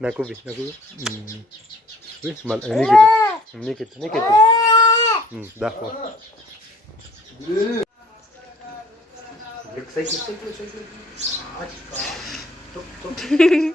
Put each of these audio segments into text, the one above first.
నాకు ఉవి నాకు ఉవి ఉవి మళ్ళీ నీకు నీకెత్తు నీకెత్తు దా పో. Cycle cycle cycle Wee.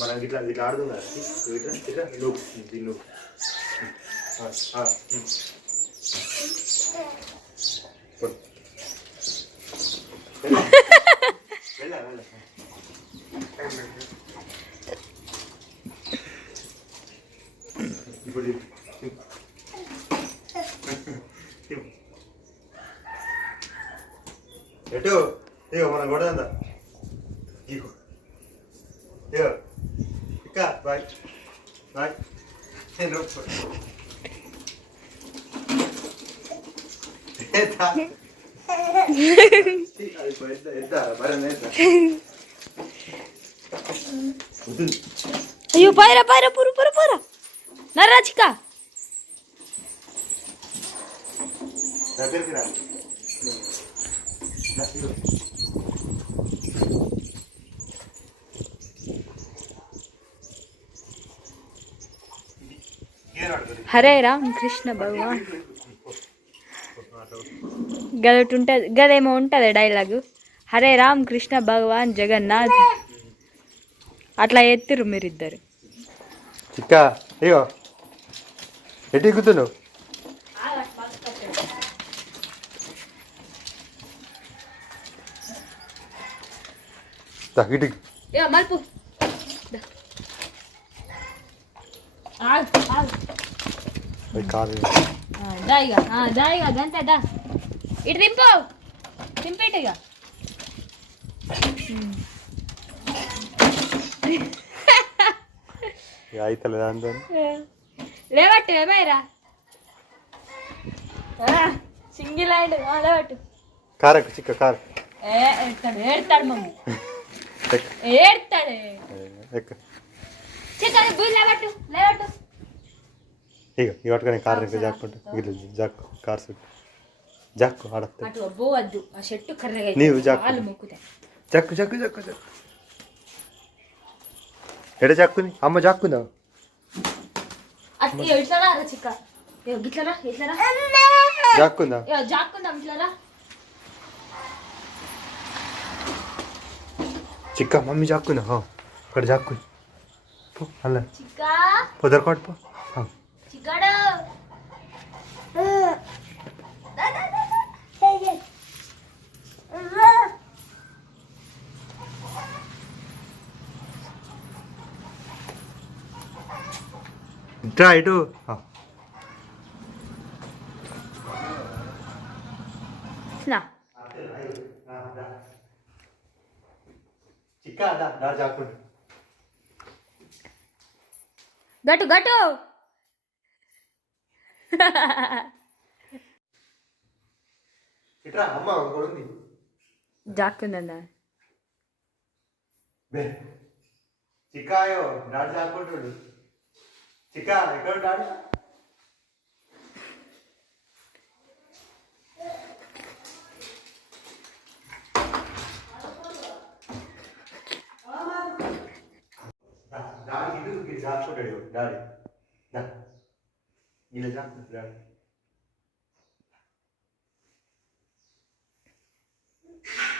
మనం ఇట్లా ఇట్లా ఆడదాం కదా ఇట్లా ఇట్లా లోపు దీనిలో ఇప్పుడు ఎటు ఇక మనం కూడా ఇగో ఎంత? అది పోయిందా? ఎంత? బరం ఎంత? వద్దు. అయ్యో పైరా పైరా పురు పురు పురు నర్రా చిక్క దగ్గరికి రా. హరే రామ్ కృష్ణ భగవాన్. గదొకటి ఉంటుంది గదేమో ఉంటుంది డైలాగు. హరే రామ్ కృష్ణ భగవాన్ జగన్నాథ్. అట్లా ఎత్తిరు మీరిద్దరు. చిక్క ఇగో ఎటు ఎక్కుతున్నావు? మలుపు. దాయిగా దాయిగా గంతే దా. ఇటు దింపు. దింపేట ఇక ఇక అవుతలేదు అంతా లేవట్టు ఏమైరా సింగిల్ హ్యాండ్ లేవట్టు కార్ ఎక్కు చిక్క కార్ ఏడతాడు ఏడతాడు మమ్మీ. ఏడతాడు. చికెన్ బుల్ లేవట్టు లేవట్టు. ಈಗ ಈ ಒಟ್ಕನೆ ಕಾರ್ ಜಾಕ್ಬಿಟ್ಟು ಇಲ್ಲ ಜಾಕ್ ಕಾರ್ ಸಿಟ್ಟು ಜಾಕು ಆಡತ್ತೆ. ಅದು ಒಬ್ಬೋ ಅದು ಆ ಶೆಟ್ಟು ಕರ್ರಗೆ ನೀವು ಜಾಕು ಹಾಲು ಮುಕ್ಕುತ್ತೆ. ಜಾಕು ಜಾಕು ಜಾಕು ಜಾಕು. ಎಡೆ ಜಾಕುನಿ ಅಮ್ಮ ಜಾಕುನ ಅತ್ತಿ ಹೇಳ್ತಾರ ಅರ ಚಿಕ್ಕ? ಚಿಕ್ಕ ಮಮ್ಮಿ ಜಾಕುನ ಹಾ ಕಡೆ ಜಾಕು ಅಲ್ಲ. ಚಿಕ್ಕ? ಪದರ್ ಕೊಟ್ಪ ఇట్రా ఇటు. గట్టు గట్టు. ఇట్రా అమ్మ కొడుంది జాక్కుందన్న చిక్కాయో డాడీ జాక్కుంటుడు Chica, record daddy. ಜಾಸ್ತಿ ಬೆಳೆಯೋ ದಾಳಿ ಇಲ್ಲ ಜಾಸ್ತಿ ದಾಳಿ Yeah.